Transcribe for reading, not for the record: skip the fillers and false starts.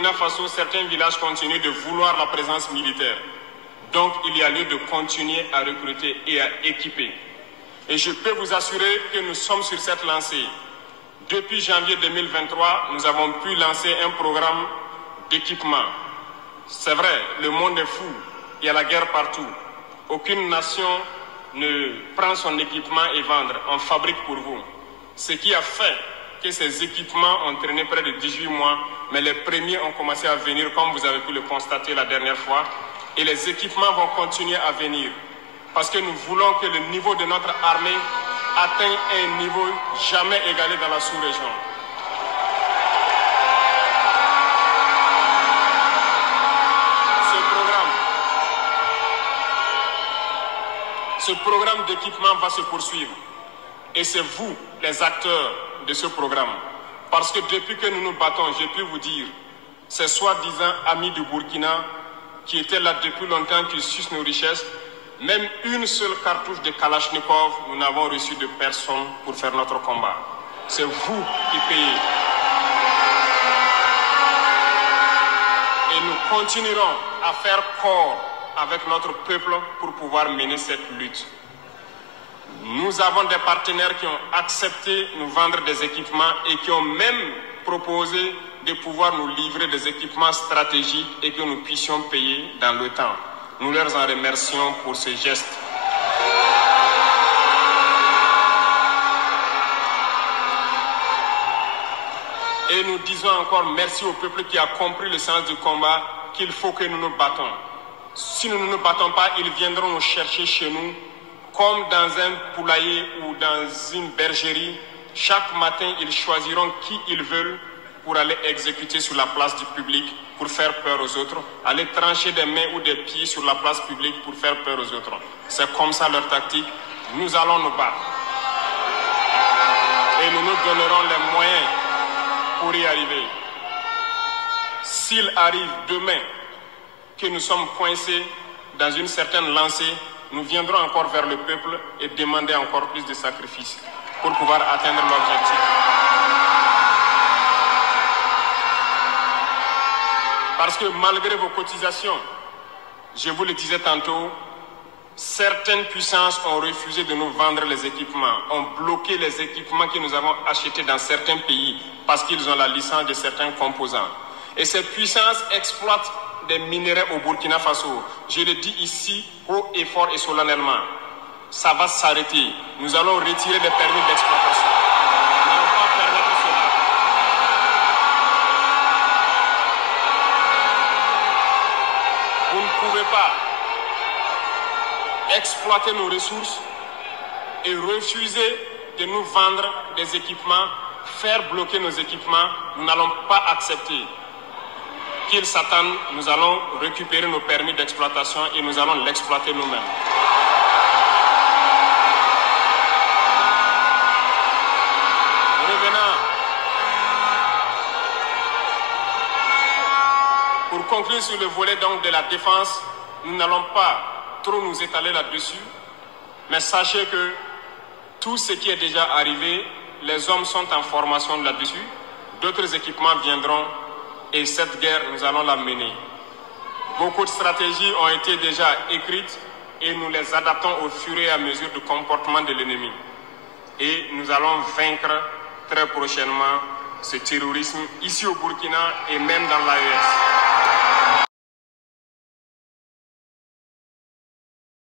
Burkina Faso, certains villages continuent de vouloir la présence militaire. Donc, il y a lieu de continuer à recruter et à équiper. Et je peux vous assurer que nous sommes sur cette lancée. Depuis janvier 2023, nous avons pu lancer un programme d'équipement. C'est vrai, le monde est fou, il y a la guerre partout. Aucune nation ne prend son équipement et vendre, on fabrique pour vous. Ce qui a fait que ces équipements ont traîné près de 18 mois, mais les premiers ont commencé à venir, comme vous avez pu le constater la dernière fois, et les équipements vont continuer à venir, parce que nous voulons que le niveau de notre armée atteigne un niveau jamais égalé dans la sous-région. Ce programme d'équipement va se poursuivre. Et c'est vous, les acteurs de ce programme. Parce que depuis que nous nous battons, j'ai pu vous dire, ces soi-disant amis du Burkina qui étaient là depuis longtemps, qui sucent nos richesses, même une seule cartouche de Kalachnikov, nous n'avons reçu de personne pour faire notre combat. C'est vous qui payez. Et nous continuerons à faire corps avec notre peuple pour pouvoir mener cette lutte. Nous avons des partenaires qui ont accepté de nous vendre des équipements et qui ont même proposé de pouvoir nous livrer des équipements stratégiques et que nous puissions payer dans le temps. Nous leur en remercions pour ce geste. Et nous disons encore merci au peuple qui a compris le sens du combat, qu'il faut que nous nous battons. Si nous ne nous battons pas, ils viendront nous chercher chez nous, comme dans un poulailler ou dans une bergerie. Chaque matin, ils choisiront qui ils veulent pour aller exécuter sur la place du public, pour faire peur aux autres, aller trancher des mains ou des pieds sur la place publique pour faire peur aux autres. C'est comme ça leur tactique. Nous allons nous battre. Et nous nous donnerons les moyens pour y arriver. S'il arrive demain que nous sommes coincés dans une certaine lancée, nous viendrons encore vers le peuple et demander encore plus de sacrifices pour pouvoir atteindre l'objectif. Parce que malgré vos cotisations, je vous le disais tantôt, certaines puissances ont refusé de nous vendre les équipements, ont bloqué les équipements que nous avons achetés dans certains pays parce qu'ils ont la licence de certains composants. Et ces puissances exploitent des minerais au Burkina Faso. Je le dis ici, haut et fort et solennellement. Ça va s'arrêter. Nous allons retirer les permis d'exploitation. Nous n'allons pas permettre cela. Vous ne pouvez pas exploiter nos ressources et refuser de nous vendre des équipements, faire bloquer nos équipements. Nous n'allons pas accepter. Qu'ils s'attendent, nous allons récupérer nos permis d'exploitation et nous allons l'exploiter nous-mêmes. Revenant. Pour conclure sur le volet donc de la défense, nous n'allons pas trop nous étaler là-dessus, mais sachez que tout ce qui est déjà arrivé, les hommes sont en formation là-dessus, d'autres équipements viendront. Et cette guerre, nous allons la mener. Beaucoup de stratégies ont été déjà écrites et nous les adaptons au fur et à mesure du comportement de l'ennemi. Et nous allons vaincre très prochainement ce terrorisme ici au Burkina et même dans l'AES.